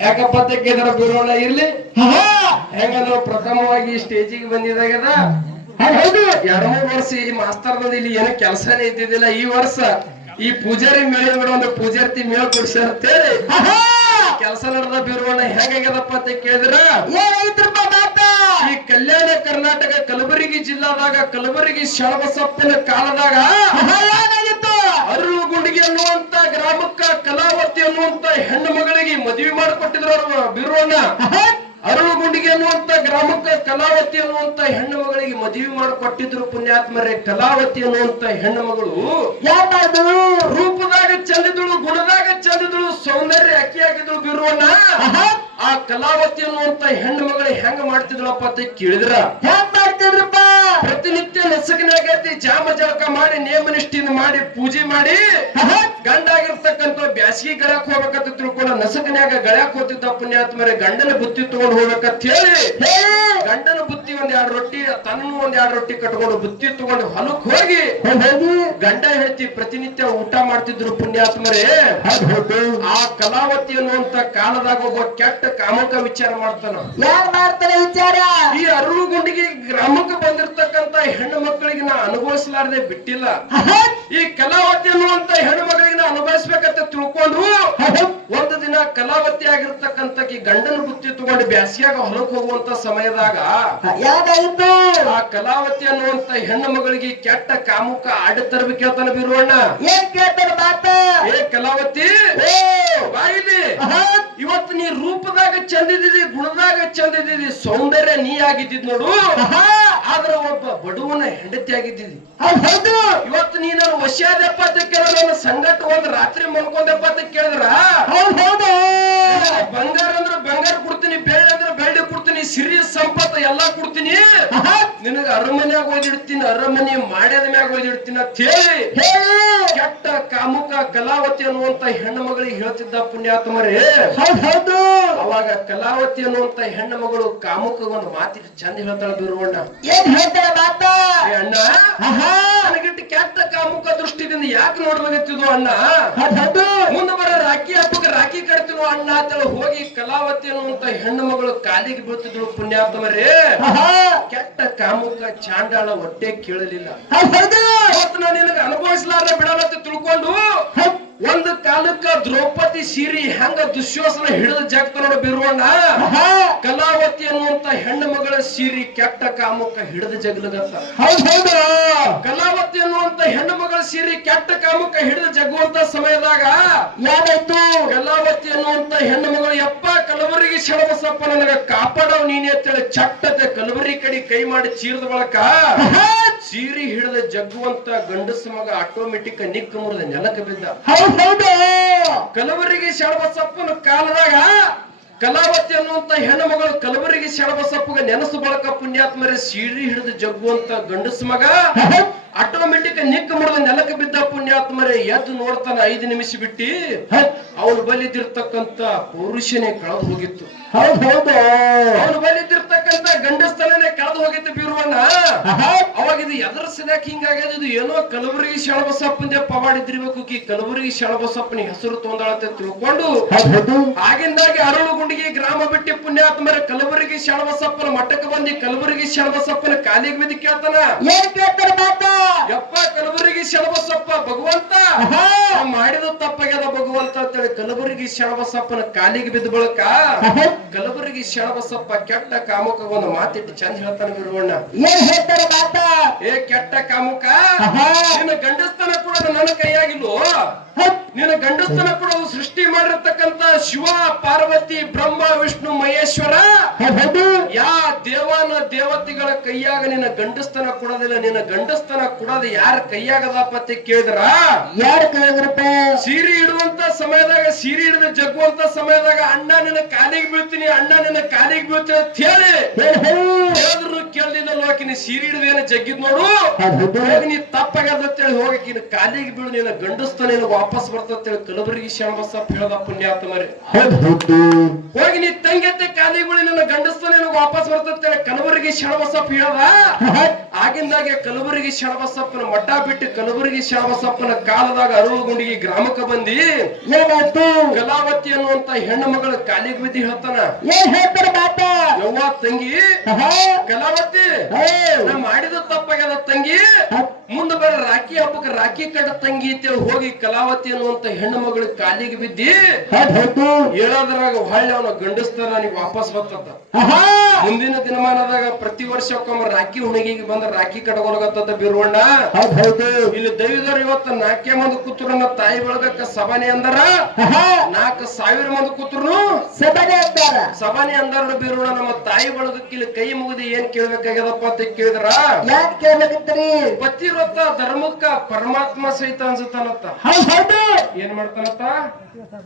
ಯಾಕಪ್ಪ ಅಂತ ಕೇಳಿದ್ರ ಬಿರೋಣ ಇರ್ಲಿ ಹೆಂಗಂದ್ರ ಪ್ರಥಮವಾಗಿ ಸ್ಟೇಜಿಗೆ ಬಂದಿದಾಗದ ಹೌದು. ಎರಡ್ ವರ್ಷ ಈ ಮಾಸ್ತರ್ ಇಲ್ಲಿ ಏನೋ ಕೆಲಸನೇ ಇದ್ದಿದ್ದಿಲ್ಲ. ಈ ವರ್ಷ ಈ ಪೂಜಾರಿ ಮೇಳ ಒಂದು ಪೂಜಾರ್ತಿ ಮೇಳ ಆಹಾ, ಕೆಲಸ ನಡೆದ ಬೀರೋಣ ಹೆಂಗಾಗ್ಯದಪ್ಪ ಅಂತ ಕೇಳಿದ್ರ? ಏನೈತ್ರಪ್ಪ ಮಾತ ಈ ಕಲ್ಯಾಣ ಕರ್ನಾಟಕ ಕಲಬುರಗಿ ಜಿಲ್ಲಾದಾಗ ಕಲಬುರಗಿ ಶಳಬಸಪ್ಪನ ಕಾಲದಾಗ ಏನಾಗಿತ್ತು ಅನ್ನುವಂತ ಗ್ರಾಮಕ್ಕ ಕಲಾವತಿ ಅನ್ನುವಂತ ಹೆಣ್ಣು ಮಗಳಿಗೆ ಮದುವೆ ಮಾಡಿಕೊಟ್ಟಿದ್ರು ಅವರು ಅರಳು ಗುಂಡಿಗೆ ಅರುಳುಗುಂಡಿಗೆ ಅನ್ನುವಂತ ಗ್ರಾಮಕ್ಕ ಕಲಾವತಿ ಅನ್ನುವಂತ ಹೆಣ್ಣು ಮಗಳಿಗೆ ಮದುವೆ ಮಾಡಿಕೊಟ್ಟಿದ್ರು ಪುಣ್ಯಾತ್ಮರೇ. ಕಲಾವತಿ ಅನ್ನುವಂತ ಹೆಣ್ಣು ಮಗಳು ರೂಪದಾಗ ಚಂದಿದಳು ಗುಣದಾಗ ಚಂದಿದಳು ಸೌಂದರ್ಯ ಅಕ್ಕಿಯಾಗಿದಳು ಬಿರುವಣ್ಣ. ಆ ಕಲಾವತಿ ಅನ್ನುವಂತ ಹೆಣ್ಣು ಮಗಳು ಹೆಂಗ ಮಾಡ್ತಿದ್ಳಪ್ಪ ಅಂತ ಕೇಳಿದ್ರ? ಹೆಂಗ್ ಮಾಡ್ತಿದ್ರಪ್ಪ? ಪ್ರತಿನಿತ್ಯ ನಸಕನಾಗೈತಿ ಜಾಮ ಜಳಕ ಮಾಡಿ ನೇಮ ನಿಷ್ಠೆಯಿಂದ ಮಾಡಿ ಪೂಜೆ ಮಾಡಿ ಗಂಡಾಗಿರ್ತಕ್ಕಂಥ ಬ್ಯಾಸಿಗೆ ಗಳಕ್ ಹೋಗ್ಬೇಕಂತ ತಿಳ್ಕೊಂಡ ನಸಕನ್ಯಾಗ ಗಳಕ್ ಹೋಗ್ತಿದ್ದ ಪುಣ್ಯಾತ್ಮರೆ ಗಂಡನ ಬುತ್ತಿ ತಗೊಂಡು ಹೋಗ್ಬೇಕಂತ ಹೇಳಿ ಗಂಡನ ಬುತ್ತಿ ಒಂದ್ ಎರಡು ರೊಟ್ಟಿ ತನ್ನೂ ಒಂದ್ ಎರಡು ರೊಟ್ಟಿ ಕಟ್ಕೊಂಡು ಬುತ್ತಿ ತಗೊಂಡು ಹೊಲಕ್ ಹೋಗಿ ಗಂಡ ಹೇಳ್ತಿ ಪ್ರತಿನಿತ್ಯ ಊಟ ಮಾಡ್ತಿದ್ರು ಪುಣ್ಯಾತ್ಮರೇ. ಆ ಕಲಾವತಿ ಅನ್ನುವಂತ ಕಾಲದಾಗ ಒಬ್ಬ ಕೆಟ್ಟ ಕಾಮಕ ವಿಚಾರ ಮಾಡ್ತಾನ. ಯಾರು ಮಾಡ್ತಾನೆ ವಿಚಾರ? ಈ ಅರುಳುಗುಂಡಿಗೆ ಗ್ರಾಮಕ್ಕೆ ಬಂದಿರತಕ್ಕಂತ ಹೆಣ್ಣು ಮಕ್ಕಳಿಗೆ ನಾ ಅನುಭವಿಸಲಾರದೆ ಬಿಟ್ಟಿಲ್ಲ. ಈ ಕಲಾವತಿ ಅನ್ನುವಂತ ಹೆಣ್ಣು ಮಗಳಿಗೆ ನಾ ಅನುಭವಿಸ್ಬೇಕಂತ ತಿಳ್ಕೊಂಡ್ರು ಹೌದು. ಒಂದು ದಿನ ಕಲಾವತಿ ಆಗಿರ್ತಕ್ಕಂತ ಗಂಡನ ಬುತ್ತಿ ತಗೊಂಡು ಬ್ಯಾಸಿಯಾಗ ಹೊಲಕ್ ಹೋಗುವಂತ ಸಮಯದಾಗ ಯಾವ್ದಾಗಿತ್ತು ಆ ಕಲಾವತಿ ಅನ್ನುವಂತ ಹೆಣ್ಣು ಮಗಳಿಗೆ ಕೆಟ್ಟ ಕಾಮುಕ ಆಡ ತರಬೇಕು ಹೇಳ್ತಾನ ಬೀರುವಣ್ಣ. ಏನ್ ಕೇಳ್ತಾರ ಮಾತ? ಏ ಕಲಾವತಿ ಬಾಯಿಲಿ ಇವತ್ತು ನೀ ರೂಪದಾಗ ಚಂದಿದ್ದೀರಿ ಗುಣದಾಗ ಚಂದಿದ್ದೀರಿ ಸೌಂದರ್ಯ ನೀ ಆಗಿದ್ದಿದ್ ನೋಡು. ಆದ್ರೆ ಒಬ್ಬ ಬಡವನ ಹೆಂಡತಿ ಆಗಿದ್ದಿದಿ. ಹೌದ್ ಇವತ್ತು ನೀ ನಾನು ವಶ್ಯಾದಪ್ಪ ಅಂತ ಕೇಳಿದ್ರೆ ನನ್ನ ಸಂಗಟ ಒಂದ್ ರಾತ್ರಿ ಮಲ್ಕೊಂಡಪ್ಪ ಅಂತ ಕೇಳಿದ್ರ? ಹೌದ್ ಬಂಗಾರ ಅಂದ್ರೆ ಬಂಗಾರ ಕೊಡ್ತೀನಿ ಬೆಳ್ಳಿ ಅಂದ್ರೆ ಬೆಳ್ಳಿ ಕೊಡ್ತೀನಿ ಸಿರಿ ಸಂಪತ್ತು ಎಲ್ಲಾ ಕೊಡ್ತೀನಿ. ನಿನಗ ಅರಮನ್ಯಾಗ ಒಯ್ದಿಡ್ತೀನಿ ಅರಮನೆ ಮಾಡ್ಯದ ಮ್ಯಾಗ ಒಯ್ದಿಡ್ತೀನಿ ಅಂತ ಹೇಳಿ ಕೆಟ್ಟ ಕಾಮುಕ ಕಲಾವತಿ ಅನ್ನುವಂತ ಹೆಣ್ಣು ಮಗಳಿಗೆ ಹೇಳ್ತಿದ್ದ ಪುಣ್ಯಾತ್ಮರೇ. ಹೌದ್ ಅವಾಗ ಕಲಾವತಿ ಅನ್ನುವಂತ ಹೆಣ್ಣು ಮಗಳು ಕಾಮುಕ ಒಂದು ಮಾತಿಟ್ಟು ಚಂದ ಹೇಳ್ತಾಳ ಬೀರುವಣ್ಣ. ಏನ್ ಹೇಳ್ತಾಳ ಮಾತ? ಅಣ್ಣ ನನಗಿಟ್ಟು ಕೆಟ್ಟ ಕಾಮುಕ ದೃಷ್ಟಿದಿಂದ ಯಾಕೆ ನೋಡ್ಲಾಗತ್ತಿದ್ವು ಅಣ್ಣ? ಮುಂದ ಬರೋ ರಾಖಿ ಹಬ್ಬಕ್ಕೆ ರಾಖಿ ಕಟ್ತಿದ್ವು ಅಣ್ಣ ಅಂತೇಳಿ ಹೋಗಿ ಕಲಾವತಿ ಅನ್ನುವಂತ ಹೆಣ್ಣು ಮಗಳು ಕಾಲಿಗೆ ಬೀಳ್ತಿದ್ಳು ಪುಣ್ಯಾತ್ಮರೇ. ಕೆಟ್ಟ ಕಾಮುಕ ಚಾಂಡಾಳ ಹೊಟ್ಟೆ ಕೇಳಲಿಲ್ಲ. ನಾನು ನಿನಗೆ ಅನುಭವಿಸಲಾರ ಬಿಡಲತ್ತ ತಿಳ್ಕೊಂಡು. ಒಂದು ಕಾಲಕ್ಕ ದ್ರೌಪದಿ ಸೀರಿ ಹೆಂಗ ದುಶ್ಯೋಸನ ಹಿಡಿದ ಜಗತ್ತ ನೋಡ ಬಿರುವಣ್ಣ. ಕಲಾವತಿ ಅನ್ನುವಂತ ಹೆಣ್ಣು ಮಗಳ ಸೀರಿ ಕೆಟ್ಟ ಕಾಮುಕ ಹಿಡಿದ ಜಗಲಗತ್ತ. ಕಲಾವತಿ ಅನ್ನುವಂತ ಹೆಣ್ಣು ಮಗಳ ಸೀರಿ ಕೆಟ್ಟ ಕಾಮುಕ ಹಿಡಿದ ಜಗುವಂತ ಸಮಯದಾಗ ಯಾವತ್ತು ಕಲಾವತಿ ಅನ್ನುವಂತ ಹೆಣ್ಣು ಮಗಳು ಯಪ್ಪ ಕಲಬುರಗಿ ಶರಣಬಸಪ್ಪ ನನಗ ಕಾಪಾಡವ್ ನೀನೆ ಅಂತೇಳಿ ಚಟ್ಟತೆ ಕಲಬುರಗಿ ಕಡಿ ಕೈ ಮಾಡಿ ಚೀರದ ಬಳಕ ಚೀರಿ ಸೀರಿ ಹಿಡಿದ ಜಗ್ಗುವಂತ ಗಂಡಸ ಮಗ ಆಟೋಮೆಟಿಕ್ ನಿಕ್ಕ ಮುರಿದ ನೆಲಕ್ಕೆ ಬಿದ್ದ. ಕಲಬುರಗಿ ಶರಣಬಸಪ್ಪನ ಕಾಲದಾಗ ಕಲಾವತಿ ಅನ್ನುವಂತ ಹೆಣ್ಣು ಮಗಳು ಕಲಬುರಗಿ ನೆನಸು ಬಳಕ ಪುಣ್ಯಾತ್ಮರೇ ಸೀರಿ ಹಿಡಿದು ಜಗ್ಗುವಂತ ಗಂಡಸ ಮಗ ಆಟೋಮೆಟಿಕ್ ನಿಕ್ಕ ಮುರಿದ ನೆಲಕ್ಕೆ ಬಿದ್ದ ಪುಣ್ಯಾತ್ಮರೇ ಎದ್ದು ನೋಡ್ತಾನೆ ಐದು ನಿಮಿಷ ಬಿಟ್ಟಿ ಅವ್ರು ಬಲಿದಿರ್ತಕ್ಕಂತ ಪುರುಷನೇ ಕಳೆದು ಹೋಗಿತ್ತು. ಹೌದು ಹೌದು. ಅವನು ಬಲಿದಿರ್ತಕ್ಕಂತ ಗಂಡಸ್ತನೇ ಕಳೆದು ಹೋಗಿತ್ತು ಬೀರುವಣ್ಣ. ಅವಾಗ ಇದು ಎದರ ಸದ್ಯಾಕ ಹಿಂಗಾಗ್ಯದ ಇದು ಏನೋ ಕಲಬುರಗಿ ಶಳಬಸಪ್ಪಂದೇ ಪವಾಡಿದ್ರಿಬೇಕು ಈ ಕಲಬುರಗಿ ಶಳಬಸಪ್ಪನ ಹೆಸರು ತೊಂದಳತೆ ತಿಳ್ಕೊಂಡು ಆಗಿಂದಾಗಿ ಅರಳುಗುಂಡಿಗೆ ಗ್ರಾಮ ಬಿಟ್ಟಿ ಪುಣ್ಯಾತ್ಮರ ಕಲಬುರಗಿ ಶಳಬಸಪ್ಪನ ಮಠಕ್ಕೆ ಬಂದಿ ಕಲಬುರಗಿ ಶಳಬಸಪ್ಪನ ಕಾಲಿಗೆ ಬಿದ್ದು ಕೇಳ್ತಾನ. ಯಪ್ಪ ಕಲಬುರಗಿ ಶಳಬಸಪ್ಪ ಭಗವಂತ. ಮಾಡಿದ ತಪ್ಪಾಗ್ಯದ ಭಗವಂತ ಅಂತೇಳಿ ಕಲಬುರಗಿ ಶಳಬಸಪ್ಪನ ಕಾಲಿಗೆ ಬಿದ್ದ ಬಳಕ ಕಲಬುರಗಿ ಶಳಬಸಪ್ಪ ಕೆಟ್ಟ ಕಾಮುಕ ಒಂದು ಮಾತಿಟ್ಟು ಚಂದ ಹೇಳ್ತಾನೆ ಬಿರುವಣ್ಣ ಏನ್ ಹೇಳ್ತಾರೆ ಮಾತಾ? ಏ ಕೆಟ್ಟ ಕಾಮುಕ ನಿನ್ನ ಗಂಡಸ್ತನ ಕೂಡ ನನ್ನ ಕೈಯಾಗಿಲ್ವೋ? ನಿನ್ನ ಗಂಡಸ್ತನ ಕೂಡ ಸೃಷ್ಟಿ ಮಾಡಿರ್ತಕ್ಕಂತ ಶಿವ ಪಾರ್ವತಿ ಬ್ರಹ್ಮ ವಿಷ್ಣು ಮಹೇಶ್ವರ? ಯಾ ದೇವನ ದೇವತೆಗಳ ಕೈಯಾಗ ನಿನ್ನ ಗಂಡಸ್ತನ ಕೊಡೋದಿಲ್ಲ ನಿನ್ನ ಗಂಡಸ್ತನ ಕೊಡೋದು ಯಾರ ಕೈಯಾಗದಪ್ಪ ಅಂತ ಕೇಳಿದ್ರ? ಯಾರ ಕೇಳಿದ್ರಪ್ಪ? ಸೀರೆ ಇಡುವಂತ ಸಮಯದಾಗ ಸೀರೆ ಹಿಡಿದು ಜಗ್ಗುವಂತ ಸಮಯದಾಗ ಅಣ್ಣ ನಿನ್ನ ಕಾಲಿಗೆ ಬೀಳ್ತೀನಿ ಅಣ್ಣ ನಿನ್ನ ಕಾಲಿಗೆ ಬೀಳ್ತೀನಿ ಅಂತ ಹೇಳಿ. ಹೇಳು ಹೇಳಿದ್ರು ಕೇಳಲಿಲ್ಲ ಲೋಕಿನಿ ಸೀರೆ ಹಿಡಿದೇನ ಜಗ್ಗಿದ್ ನೋಡು? ನೀ ತಪ್ಪಾಗ್ಯದ ಅಂತೇಳಿ ಕಾಲಿಗೆ ಬೀಳು ನಿನ್ನ ಗಂಡಸ್ತ ನೀನು ವಾಪಸ್ ಬರ್ತಂತೇಳಿ ಕಲಬುರಗಿ ಶರಣಬಸಪ್ಪ ಹೇಳ್ದ ಪುಣ್ಯಾತ್ಮರಿ ಹೋಗಿ ನೀ ತಂಗೆತ್ತೆ ಕಾಲಿಗೆ ಬೀಳು ನಿನ್ನ ಗಂಡಸ್ತ ನೀನು ವಾಪಸ್ ಬರ್ತಂತೇಳಿ ಕಲಬುರಗಿ ಶರಣಬಸಪ್ಪ ಹೇಳ್ದ? ಆಗಿಂದಾಗೆ ಕಲಬುರಗಿ ಶರಣಬಸಪ್ಪನ ಮಠ ಬಿಟ್ಟು ಕಲಬುರಗಿ ಶ್ಯಾಮಸಪ್ಪನ ಕಾಲದಾಗ ಅರುಳುಗುಂಡಿಗೆ ಗ್ರಾಮಕ್ಕೆ ಬಂದಿ. ಕಲಾವತಿ ಅನ್ನುವಂತ ಹೆಣ್ಣು ಮಗಳ ಕಾಲಿಗೆ ಬಿದ್ದಿ ಹೇಳ್ತಾನ. ಯವ್ವ ತಂಗಿ ಕಲಾವತಿ ಮಾಡಿದ ತಪ್ಪಾಗ್ಯದ ತಂಗಿ. ಮುಂದೆ ಬರ ರಾಖಿ ಹಬ್ಬಕ್ಕೆ ರಾಖಿ ಕಟ್ಟ ತಂಗಿ ಅಂತೇಳಿ ಹೋಗಿ ಕಲಾವತಿ ಅನ್ನುವಂತ ಹೆಣ್ಣು ಮಗಳ ಕಾಲಿಗೆ ಬಿದ್ದಿ ಹೇಳೋದ್ರಾಗ ಹೊಳ್ಳಿ ಅವನ ಗಂಡಸ್ತಾರ ನನಗೆ ವಾಪಸ್ ಬರ್ತದ. ಮುಂದಿನ ದಿನಮಾನದಾಗ ಪ್ರತಿ ವರ್ಷಕ್ಕೊಮ್ಮೆ ರಾಖಿ ಹುಣಗಿಗೆ ಬಂದ ರಾಖಿ ಕಟ್ಕೊಳಗತ್ತದ ಬಿರುವಣ್ಣ. ಇಲ್ಲಿ ದೈವದವ್ರು ಇವತ್ತ ನಾಲ್ಕೇ ಮಂದಿ ಕೂತ್ರನ್ನ ತಾಯಿ ಬಳಗಕ್ಕ ಸಭಾನೆ ಅಂದಾರ. ನಾಲ್ಕು ಸಾವಿರ ಮಂದಿ ಕೂತ್ರು. ಸಭಾನೆ ಅಂತಾರ ಸಭಾನೆ ಅಂದಾರ ಬಿರುವಣ್ಣ ನಮ್ಮ ತಾಯಿ ಬಳಗಕ್ಕೆ ಇಲ್ಲಿ ಕೈ ಮುಗಿದು ಏನ್ ಕೇಳ್ಬೇಕಾಗ್ಯದಪ್ಪ ಅಂತ ಕೇಳಿದ್ರ. ಪತಿವ್ರತ ಧರ್ಮಕ್ಕ ಪರಮಾತ್ಮ ಸಹಿತ ಅನ್ಸುತ್ತಾನತ್ತ ಏನ್ ಮಾಡ್ತಾನತ್ತ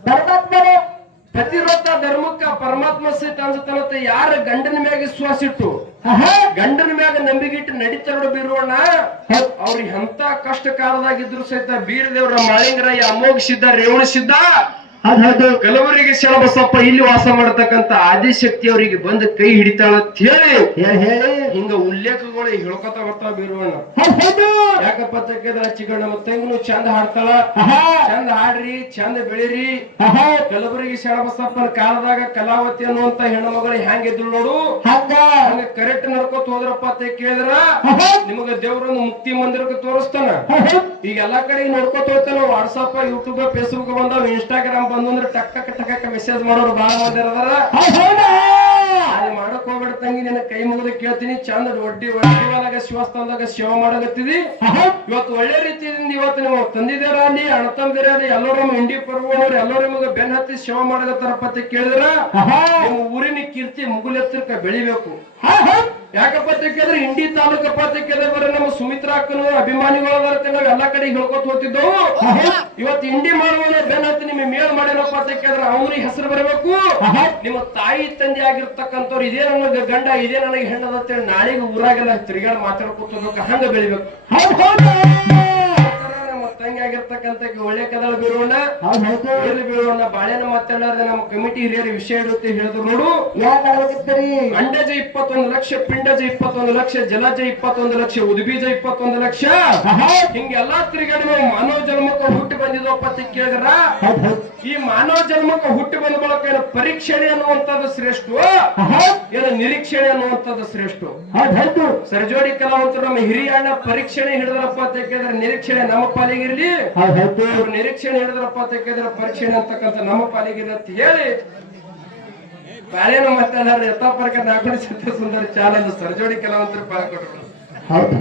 ಪರಮಾತ್ಮನ ಪ್ರತಿರೋಧ ಧರ್ಮಕ್ಕ ಪರಮಾತ್ಮ ಸಹಿತ ಅನ್ಸುತ್ತಾನತ್ತ ಯಾರ ಗಂಡನ ಮ್ಯಾಗ ವಿಶ್ವಾಸ ಇಟ್ಟು ಗಂಡನ ಮ್ಯಾಗ ನಂಬಿಗಿಟ್ಟು ನಡೀತಾರ ಬೀರೋಣ ಅವ್ರಿಗೆ ಎಂತ ಕಷ್ಟ ಕಾಲದಾಗಿದ್ರು ಸಹಿತ ಬೀರದೇವ್ರ ಮಾಳಿಂಗರಾಯ ಅಮೋಘ ಸಿದ್ಧ ರೇವಣ ಸಿದ್ಧ. ಹೌದ್ ಹೌದು. ಕಲಬುರಗಿ ಶರಣಬಸಪ್ಪ ಇಲ್ಲಿ ವಾಸ ಮಾಡತಕ್ಕಂತ ಆದಿಶಕ್ತಿ ಅವರಿಗೆ ಬಂದು ಕೈ ಹಿಡಿತಾಳ ಅಂತ ಹೇಳಿ ಏನ್ ಹೇಳಿ. ಹಿಂಗ ಉಲ್ಲೇಖಗಳು ಹೇಳ್ಕೊತ ಬರ್ತಾವ ಬೀರುವಣ್ಣ. ಯಾಕಪ್ಪ ತಕ್ಕಿದ್ರ ಚಿಕ್ಕಣ್ಣ ಮತ್ತೆ ತಂಗಿನು ಚಂದ ಹಾಡ್ತಾಳ. ಚಂದ ಹಾಡ್ರಿ ಚಂದ ಬೆಳಿರಿ. ಕಲಬುರಗಿ ಶರಣಬಸಪ್ಪನ ಕಾಲದಾಗ ಕಲಾವತಿ ಅನ್ನುವಂತ ಹೆಣ್ಣು ಮಗಳು ಹ್ಯಾಂಗಿದ್ರು ನೋಡು. ಹಂಗ ಕರೆಕ್ಟ್ ನಡ್ಕೋತ ಹೋದ್ರಪ್ಪ ಅಂತ ಕೇಳಿದ್ರ ನಿಮಗ ದೇವ್ರನ್ನು ಮುಕ್ತಿ ಮಂದಿರಕ್ಕೆ ತೋರಿಸ್ತಾನ. ಈಗ ಎಲ್ಲಾ ಕಡೆ ನೋಡ್ಕೋತ ಹೋಗ್ತಾನ ವಾಟ್ಸಪ್ ಯೂಟ್ಯೂಬ್ ಫೇಸ್ಬುಕ್ ಬಂದಾವ ಇನ್ಸ್ಟಾಗ್ರಾಮ್ ಬಂದು ಅಂದ್ರೆ ಟಕ್ಕ ಟಕ್ಕ ಮೆಸೇಜ್ ಮಾಡೋರು ಬಹಳ ಮಂದಿ ಅದು ಮಾಡಕ್ ಹೋಗ್ಬೇಡ ತಂಗಿ ನಿನ್ನ ಕೈ ಮುಗಿದು ಕೇಳ್ತೀನಿ. ಚಂದ ಒಡ್ಡಿ ಒಡ್ಡಿವಾದಾಗ ಶಿವಸ್ಥಾನದಾಗ ಸೇವಾ ಮಾಡಕತ್ತಿದಿ ಇವತ್ತು ಒಳ್ಳೆ ರೀತಿಯಿಂದ ಇವತ್ತು ನೀವು ತಂದಿದ್ದೀರ? ಅಲ್ಲಿ ಅಣ್ಣ ಅಲ್ಲಿ ಎಲ್ಲರೂ ನಮ್ಮ ಇಂಡಿ ಪರ್ವನವ್ರು ಎಲ್ಲರೂ ನಿಮಗೆ ಬೆನ್ ಹತ್ತಿ ಶಿವ ಮಾಡಕತ್ತಾರಪ್ಪ ಅಂತ ಕೇಳಿದ್ರ? ನಿಮ್ಮ ಊರಿನ ಕೀರ್ತಿ ಮುಗುಲೆತ್ತರಕ ಬೆಳಿಬೇಕು. ಯಾಕಪ್ಪ ಅಂತ ಕೇಳಿದ್ರೆ ಇಂಡಿ ತಾಲೂಕಪ್ಪ ತೆಕ್ಕಿದ್ರೆ ಬರೀ ನಮ್ಮ ಸುಮಿತ್ರಾ ಅಕ್ಕನು ಅಭಿಮಾನಿಗಳು ಬರುತ್ತೆ. ನಾವು ಎಲ್ಲಾ ಕಡೆ ಹೇಳ್ಕೊತ ಹೋಗ್ತಿದ್ದವು ಇವತ್ತು ಇಂಡಿ ಮಾಡುವ ಬೆನ್ ಹತ್ತಿ ನಿಮಗೆ ಮೇಲ್ ಮಾಡಿರಪ್ಪ ತೆಕ್ಕಿದ್ರೆ ಅವ್ರಿಗೆ ಹೆಸರು ಬರಬೇಕು? ನಿಮ್ಮ ತಾಯಿ ತಂದೆ ಆಗಿರ್ತಕ್ಕಂಥವ್ರು ಇದೇ ನನಗೆ ಗಂಡ ಇದೇ ನನಗೆ ಹೆಣ್ಣದ ಅಂತೇಳಿ ನಾಳೆಗೆ ಊರಾಗೆಲ್ಲ ತಿರುಗಾಡ ಮಾತಾಡ್ಕೊತ ಹಂಗ ಬೆಳಿಬೇಕು. ತಂಗಿ ಆಗಿರ್ತಕ್ಕಂಥ ಒಳ್ಳೆ ಕದಳ ಬೀರೋಣ ಎಲ್ಲಿ ಬೀರೋಣ ಬಾಳೆನ ಮಾತಾಡಲಾರ್ದೆ ನಮ್ಮ ಕಮಿಟಿ ಹಿರಿಯರ ವಿಷಯ ಇರುತ್ತೆ ಹೇಳಿದ್ರು ನೋಡು. ಅಂಡಜ ಇಪ್ಪತ್ತೊಂದು ಲಕ್ಷ ಪಿಂಡಜ ಇಪ್ಪತ್ತೊಂದು ಲಕ್ಷ ಜಲಜ ಇಪ್ಪತ್ತೊಂದು ಲಕ್ಷ ಉದ್ಬೀಜ ಇಪ್ಪತ್ತೊಂದು ಲಕ್ಷ. ಹಿಂಗೆಲ್ಲಾ ತಿರುಗಾಡಿ ನಾವು ಮಾನವ ಜನ್ಮಕ್ಕೆ ಹುಟ್ಟಿ ಬಂದಿದ್ವಪ್ಪ ಅಂತ ಕೇಳಿದ್ರ? ಈ ಮಾನವ ಜನ್ಮಕ್ಕ ಹುಟ್ಟಿ ಬಂದ ಬಳಕ ಏನು ಪರೀಕ್ಷಣೆ ಅನ್ನುವಂಥದ್ದು ಶ್ರೇಷ್ಠ? ಏನು ನಿರೀಕ್ಷಣೆ ಅನ್ನುವಂಥದ್ದು ಶ್ರೇಷ್ಠ? ಸರ್ಜೋಡಿ ಕಲಾವಂತರು ನಮ್ಮ ಹಿರಿಯ ಪರೀಕ್ಷಣೆ ಹಿಡಿದ್ರಪ್ಪ ಅಂತ ಕೇಳಿದ್ರೆ ನಿರೀಕ್ಷಣೆ ನಮ್ಮ ಪಾಲಿಗಿರ್ಲಿ ಇವ್ರು ನಿರೀಕ್ಷಣೆ ಹಿಡಿದ್ರಪ್ಪ ಅಂತ ಪರೀಕ್ಷೆ ಪರೀಕ್ಷಣೆ ಅಂತಕ್ಕಂಥ ನಮ್ಮ ಪಾಲಿಗೆ ಅಂತ ಹೇಳಿ. ಬಾಳೆನ ಮಾತಾಡಾರ ನಾಗುಣ ನಾಲ್ಕು ಸುಂದರ ಚಾಲೆಂಜ್ ಸರ್ಜೋಡಿ ಕಲಾವಂತರು ಪಾಲ್ಗೊಂಡ್ರು